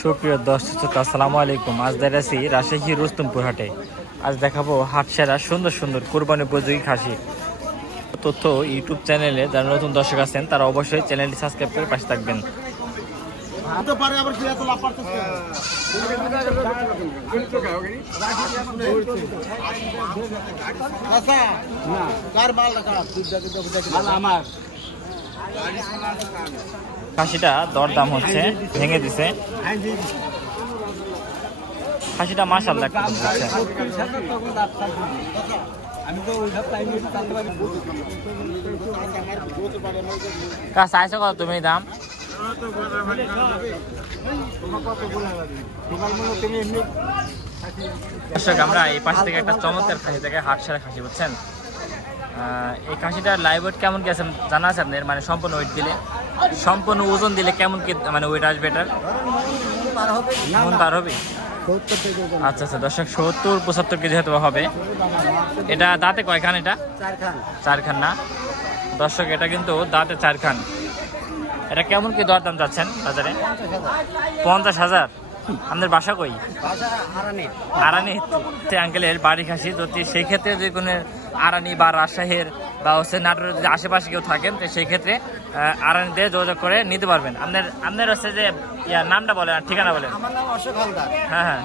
সুপ্রিয় দর্শক আসসালামু আলাইকুম। আজ দেখাচ্ছি রাজশাহী রুস্তমপুর হাটে। আজ দেখাবো হাট সেরা সুন্দর সুন্দর কুরবানি উপযোগী খাসি তথ্য। ইউটিউব চ্যানেলে যারা নতুন দর্শক আছেন তারা অবশ্যই চ্যানেলটি সাবস্ক্রাইব করে পাশে থাকবেন। খাসিটা দরদাম হচ্ছে, ভেঙে দিছে খাসিটা, মাশাআল্লাহ। চাইছো কত তুমি দাম? দর্শক আমরা এই পাশ থেকে একটা চমৎকার খাসি থেকে হাট সেরা খাসি, বুঝছেন। এই খাসিটার লাইভ ওয়েট কেমন কি আছে জানা আছে আপনার? মানে সম্পূর্ণ ওয়েট দিলে, সম্পূর্ণ ওজন দিলে কেমন কি মানে ওয়েট আসবে এটার? মন পার হবে। আচ্ছা আচ্ছা দর্শক, 70-75 কেজি হয়তো হবে। এটা দাঁতে কয়খান? এটা চার খান না দর্শক, এটা কিন্তু দাঁতে 4 খান। এটা কেমন কি দরদাম যাচ্ছেন বাজারে? 50,000। আপনার বাসা কই? আরানি। আঙ্কেলের বাড়ি খাসি, যদি সেই ক্ষেত্রে যদি কোনো আরানি বা রাজশাহীর বা হচ্ছে নাটোরের যদি আশেপাশে কেউ থাকেন, তো সেই ক্ষেত্রে আরানিতে যোগাযোগ করে নিতে পারবেন। আপনার হচ্ছে যে নামটা বলেন আর ঠিকানা বলেন। হ্যাঁ হ্যাঁ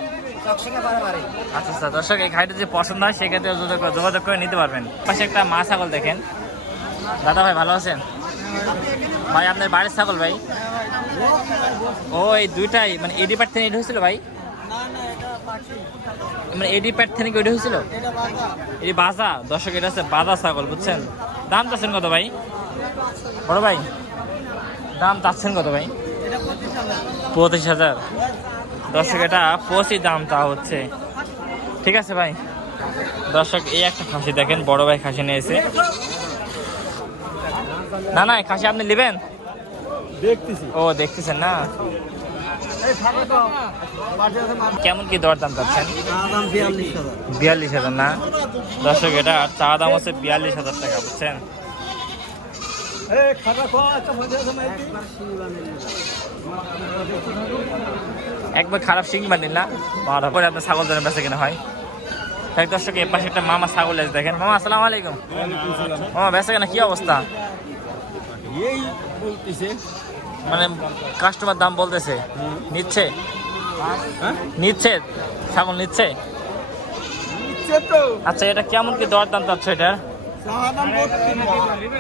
আচ্ছা আচ্ছা দর্শক, এই খাইটা যদি পছন্দ হয় সেক্ষেত্রে যোগাযোগ করে নিতে পারবেন। পাশে একটা মা ছাগল দেখেন। দাদা ভাই ভালো আছেন ভাই? আপনার বাড়ির ছাগল ভাই? ও এই দুইটাই মানে এডি প্যাট থেকে এটা হয়েছিল ভাই? মানে এডি প্যাট থেকে ওইটা হয়েছিল? এটি বাজা দর্শক, এটা হচ্ছে বাজা ছাগল, বুঝছেন। দাম চাচ্ছেন কত ভাই? বড় ভাই দাম চাচ্ছেন কত ভাই? 25,000 দর্শক, এটা 25 দাম তা হচ্ছে। ঠিক আছে ভাই। দর্শক এই একটা খাসি দেখেন, বড় ভাই খাসি নিয়েছে। না না খাসি আপনি নেবেন? ও দেখতেছেন না। কেমন কি দর দাম চাচ্ছেন? 42,000 না দর্শক, এটা চা দাম হচ্ছে 42,000 টাকা, বুঝছেন। একবার খারাপ শিং বানিল না পরে আপনার ছাগল ধরে বেঁচে কিনা হয়। তাই দর্শক এর পাশে একটা মামা ছাগল আছে দেখেন। মামা আসসালামু আলাইকুম। মামা বেঁচে কিনা কি অবস্থা? মানে কাস্টমার দাম বলতেছে, নিচ্ছে ছাগল নিচ্ছে। আচ্ছা এটা কেমন কি দর দাম চাচ্ছ? এটা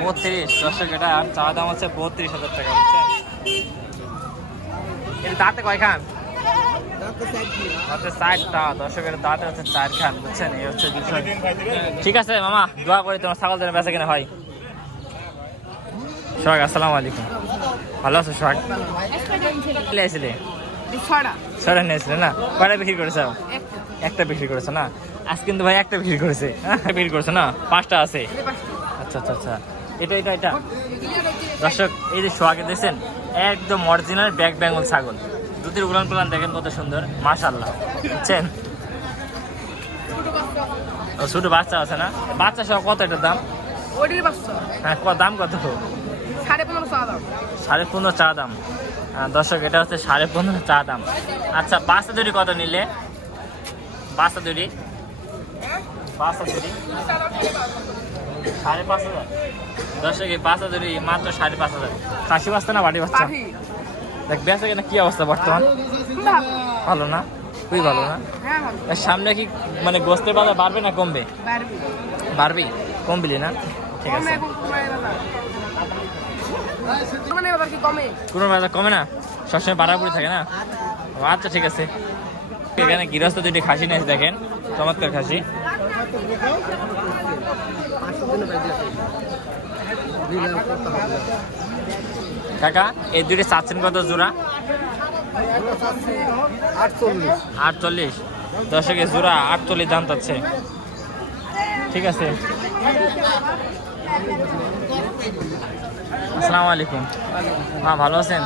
32 দর্শক, এটা চা দাম হচ্ছে 32,000 টাকা, বুঝছেন। এটা দাঁতে কয়খান? দাঁতে 4টা দর্শক, এটা দাঁতে হচ্ছে 4 খান, বুঝছেন। এই হচ্ছে বিষয়। ঠিক আছে মামা, দোয়া করি তোমার ছাগল যেন বেঁচে কিনা হয়। সোহাগ আসসালামু আলাইকুম। ভালো আছো সোহাগ? নিয়েছিলে ছড়া নিয়েছিলে না? কয়টা বিক্রি করেছ? একটা বিক্রি করেছো না? আজ কিন্তু ভাই একটা বিক্রি করেছে। বিক্রি করেছো না? 5টা আছে। আচ্ছা আচ্ছা আচ্ছা, এটা এটা এটা দর্শক এই যে সোহাগে দেখছেন, একদম অরিজিনাল ব্যাক বেঙ্গল ছাগল। দুধের উলান পালান দেখেন কত সুন্দর, মাশাআল্লাহ, বুঝছেন। ছোট বাচ্চা আছে না? বাচ্চা সহ কত এটার দাম? হ্যাঁ দাম কত? 15.5 চা দাম দর্শক, এটা হচ্ছে 15.5 চা দাম। আচ্ছা বাচ্চা দুটি কত নিলে? বাচ্চা দুটি 5,500 দর্শক, এই বাচ্চা দুটি মাত্র 5,500। খাসি বাচ্চা না বাড়ি বাচ্চা? দেখ বেঁচে কিনা কি অবস্থা বর্তমান? ভালো না? খুবই ভালো না? এর সামনে কি মানে গোস্তের বাজার বাড়বে না কমবে? বাড়বি, কমবিলি না? ঠিক আছে, কোনো বাজার কমে না, সবসময় বাড়াবাড়ি থাকে না? আচ্ছা ঠিক আছে। এখানে গৃহস্থ দুটি খাসি নিয়েছে দেখেন, চমৎকার খাসি। কাকা এই দুটি চাচ্ছেন কত জোড়া? 48 দর্শকের জোড়া 48 দাম চাচ্ছে। ঠিক আছে, আসসালামু আলাইকুম। হ্যাঁ ভালো আছেন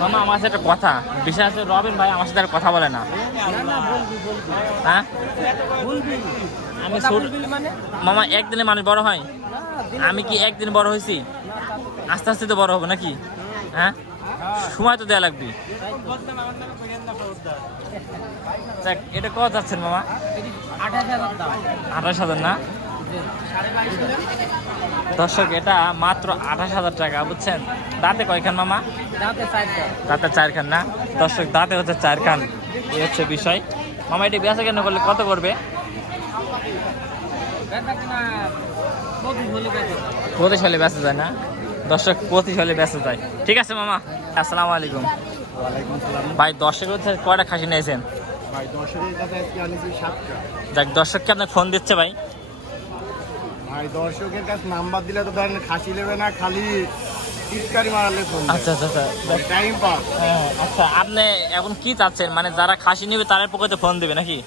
মামা? আমার সাথে একটা কথা, বিশেষ আছে রবিন ভাই আমার সাথে আর কথা বলে না। হ্যাঁ আমি মামা একদিনে মানুষ বড় হয়? আমি কি একদিন বড় হয়েছি? আস্তে আস্তে তো বড় হবো নাকি? হ্যাঁ সময় তো দেওয়া লাগবে। দেখ এটা কত যাচ্ছেন মামা? 28,000 না দর্শক, এটা মাত্র 28,000 টাকা, বুঝছেন? দাঁতে কয়খান মামা? দাঁতে 4 খান না দর্শক, দাঁতে হচ্ছে 4 খান। এই হচ্ছে বিষয়। মামা এটি বেচা কেন করলে কত করবে? 25 হলে বেচা যায় না দর্শক, 25 হলে বেচা যায়। ঠিক আছে মামা, আসসালামু আলাইকুম। ভাই দর্শকের কয়টা খাসি নিয়েছেন? যাক, দর্শককে আপনার ফোন দিচ্ছে ভাই। ভাই দর্শকের কাছে নাম্বার দিলে তো ধরেন খাসি নেবে না, খালি টিটকারি মারালে ফোন। আচ্ছা আচ্ছা আচ্ছা টাইম পাস। আচ্ছা, আপনি এখন কি চাচ্ছেন? মানে যারা খাসি নেবে তাদের পক্ষে ফোন দেবে নাকি?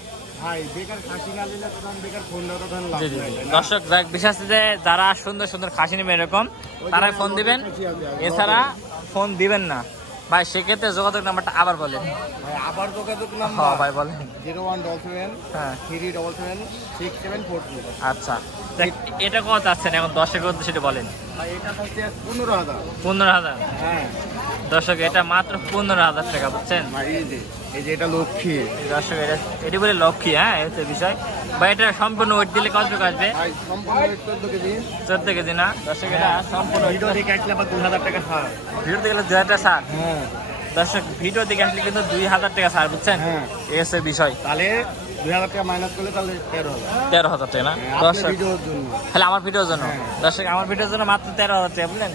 ভাই বেকার খাসি না দিলে তো বেকার ফোন দেওয়া তো লাভ নাই। দর্শক যাক, বিশেষ যে যারা সুন্দর সুন্দর খাসি নেবে এরকম তারাই ফোন দিবেন, এছাড়া ফোন দিবেন না। ভাই সেক্ষেত্রে যোগাযোগ নাম্বারটা আবার বলেন। ভাই আবার যোগাযোগ হ্যাঁ নাম্বার ভাই বলেন। 0177 হ্যাঁ 377 6742। আচ্ছা, দেখ এটা কত আছেন এখন দর্শকের উদ্দেশ্যে সেটা বলেন। ভাই এটা হচ্ছে 15,000। 15,000 হ্যাঁ দর্শক, এটা মাত্র 15,000 টাকা, বুঝছেন? ভাই এই যে এটা লক্ষ্মী দর্শক এটি বলে লক্ষ্মী। হ্যাঁ এই হচ্ছে বিষয়। বা এটা সম্পূর্ণ ওয়েট দিলে কত টাকা আসবে? ভাই সম্পূর্ণ 14 কেজি। 14 কেজি না দর্শক, এটা সম্পূর্ণ ভিডিও দেখে আসলে আবার 2,000 টাকা ছাড়। ভিডিও দেখলে 2,000 টাকা ছাড়। হ্যাঁ দর্শক ভিডিও দেখে আসলে কিন্তু 2,000 টাকা ছাড়, বুঝছেন? হ্যাঁ এই হচ্ছে বিষয়। তাহলে 2,000 টাকা মাইনাস করলে তাহলে 13,000। 13,000 টাকা না আপনার দর্শক, ভিডিওর জন্য। তাহলে আমার ভিডিওর জন্য। হ্যাঁ। দর্শক আমার ভিডিওর জন্য মাত্র 13,000 টাকা, বুঝলেন?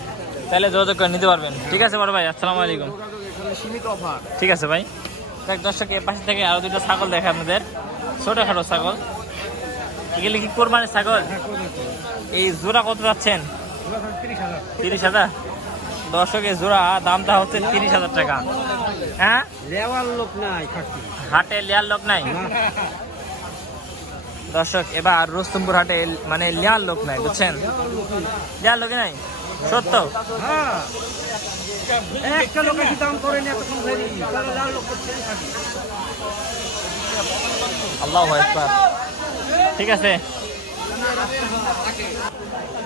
তাহলে যোগাযোগ করে নিতে পারবেন। ঠিক আছে বড় ভাই, আসসালামু আলাইকুম। যোগাযোগ এখানে সীমিত অফার। ঠিক আছে ভাই। দেখ দর্শক, এর পাশে থেকে আরো দুটো ছাগল দেখে আপনাদের, ছোটখাটো ছাগল। এগুলি কি কোরবানির ছাগল? এই জোড়া কত যাচ্ছেন? 30,000 দর্শক, এই জোড়া দামটা হচ্ছে 30,000 টাকা। হ্যাঁ লেওয়ার লোক নাই খাসি। হাটে লেয়ার লোক নাই দর্শক, এবার রুস্তমপুর হাটে মানে লেয়ার লোক নাই, বুঝছেন? লেয়ার লোক নাই সত্য। হ্যাঁ একটা লোক কি দাম করে নি এতক্ষণ ধরে, তাহলে লেওয়ার লোক করছে খাসি। আল্লাহু আকবার। ঠিক আছে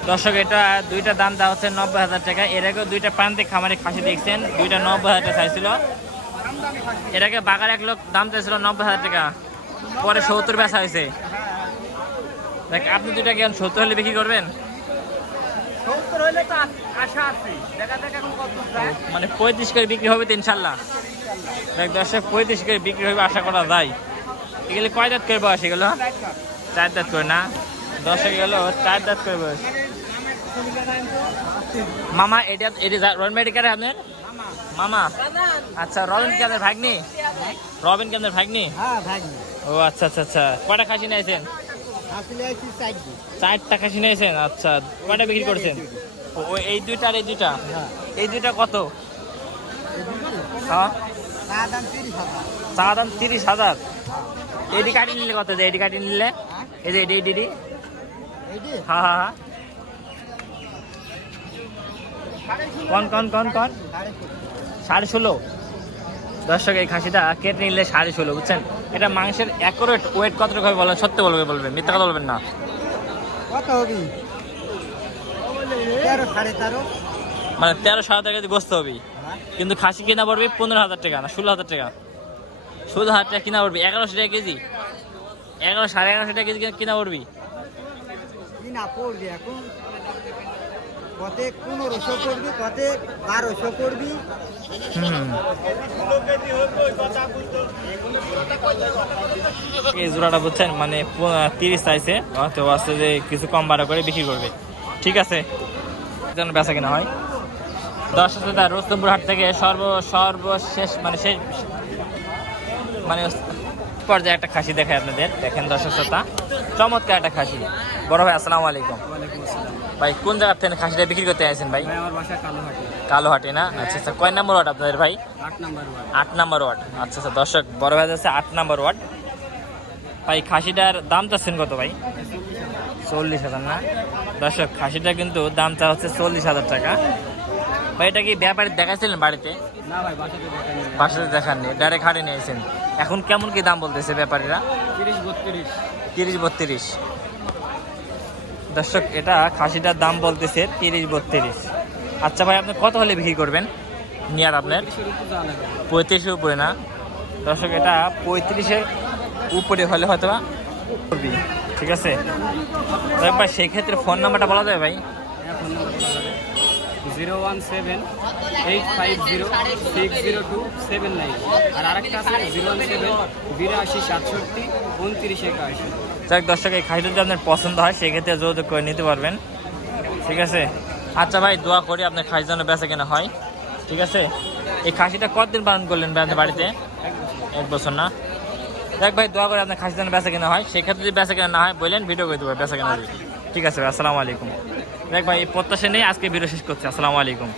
দর্শক, এটা দুইটা দাম দেওয়া হচ্ছে 90,000 টাকা। এর আগেও দুইটা প্রান্তিক খামারে খাসি দেখছেন, দুইটা 90,000 টাকা চাইছিল। এর আগে বাগার এক লোক দাম চাইছিল 90,000 টাকা, পরে 70 বেচা হয়েছে। দেখ আপনি দুইটা কেন 70 হলে বিক্রি করবেন? 70 হইলে তো আশা আছে, দেখা যাক এখন কত যায়। মানে 35 করে বিক্রি হবে তো ইনশাল্লাহ। দেখ দর্শক, 35 করে বিক্রি হবে আশা করা যায়। এগুলো কয় দাঁত করে বয়স? এগুলো 4 দাঁত করে না দর্শক, এগুলো 4 দাঁত করে বয়স। মামা এটা রবিন মেডিকেলে আপনার মামা? আচ্ছা, রবিন কি আপনার ভাগ্নি? রবিন কি আপনার ভাগ্নি? হ্যাঁ ভাই ও আচ্ছা আচ্ছা আচ্ছা। কয়টা খাসি নিয়েছেন? আসলে আইছি সাইড। 4টা খাসি নিয়েছেন। আচ্ছা, কয়টা বিক্রি করছেন? ও এই দুইটা আর এই দুইটা? হ্যাঁ এই দুইটা কত? হ্যাঁ দাম 30,000। চা দাম 30,000। এডি কাটি নিলে কত? এডি কাটি নিলে এই যে এডি এডি এডি। এইডি হ্যাঁ হ্যাঁ হ্যাঁ। কন কন কন কন 16.5 দর্শক, এই খাসিটা কেটে নিলে 16.5, বুঝছেন? এটা মাংসের অ্যাকুরেট ওয়েট কতটুকু হবে বলেন? সত্যি বলবেন, মিথ্যা কথা বলবেন না। কত হবে? 13 13.5। মানে 13-13.5 কেজি গোস্ত হবে, কিন্তু খাসি কিনা পড়বে 15,000 টাকা না 16,000 টাকা। 16,000 টাকা কিনা পড়বে, 1100 টাকা কেজি। 1100-11.5 টাকা কেজি কিনা পড়বি। কি না পড়বি এখন? কতে 1500 পড়বি, কতে 1200 পড়বি। এই জোড়াটা বুঝছেন, মানে 30 চাইছে, তো আস্তে যে কিছু কম বাড়া করে বিক্রি করবে। ঠিক আছে, যেন বেচা কিনা হয়। দর্শক শ্রোতা, রুস্তমপুর হাট থেকে সর্বশেষ মানে শেষ মানে পর্যায়ে একটা খাসি দেখায় আপনাদের। দেখেন দর্শক শ্রোতা, চমৎকার একটা খাসি। বড় ভাই আসসালামু আলাইকুম। ভাই কোন জায়গা থেকে খাসিটা বিক্রি করতে আসেন ভাই? আমার বাসা কালোহাটি। কালোহাটি না? আচ্ছা আচ্ছা। কয় নম্বর ওয়ার্ড আপনাদের ভাই? 8 নাম্বার ওয়ার্ড। 8 নম্বর ওয়ার্ড। আচ্ছা আচ্ছা দর্শক, বড় ভাই আছে 8 নম্বর ওয়ার্ড। ভাই খাসিটার দাম চাচ্ছেন কত ভাই? 40,000 না দর্শক, খাসিটা কিন্তু দাম চা হচ্ছে 40,000 টাকা। ভাই এটা কি ব্যাপারে দেখাইছিলেন বাড়িতে? না ভাই বাসাতে দেখানি। বাসাতে দেখাননি, ডাইরেক্ট হাটে নিয়েছেন। এখন কেমন কি দাম বলতেছে ব্যাপারীরা? 30-32। 30-32 দর্শক, এটা খাসিটার দাম বলতেছে 30-32। আচ্ছা ভাই, আপনি কত হলে বিক্রি করবেন? নিয়ার আপনার 35-এর উপরে না দর্শক, এটা 35-এর উপরে হলে হয়তো বা করবি, ঠিক আছে। তবে ভাই সেই ক্ষেত্রে ফোন নাম্বারটা বলা যাবে ভাই? 017-850-60279 আর আরেকটা আছে 017-82-67-29-81। যাক দর্শক, এই খাসিটা যদি আপনার পছন্দ হয় সেক্ষেত্রে যোগাযোগ করে নিতে পারবেন, ঠিক আছে। আচ্ছা ভাই, দোয়া করি আপনার খাসি যেন বেচা কেনা হয়, ঠিক আছে। এই খাসিটা কতদিন পালন করলেন ভাই আপনার বাড়িতে? 1 বছর না? দেখ ভাই, দোয়া করে আপনার খাসি যেন বেচা কেনা হয়, সেক্ষেত্রে যদি বেচা কেনা না হয় বললেন, ভিডিও করে দেবো বেচা কেনা, ঠিক আছে ভাই। আসসালামু আলাইকুম। দেখ ভাই, এই প্রত্যাশা নেই আজকে ভিডিও শেষ করছি। আসসালামু আলাইকুম।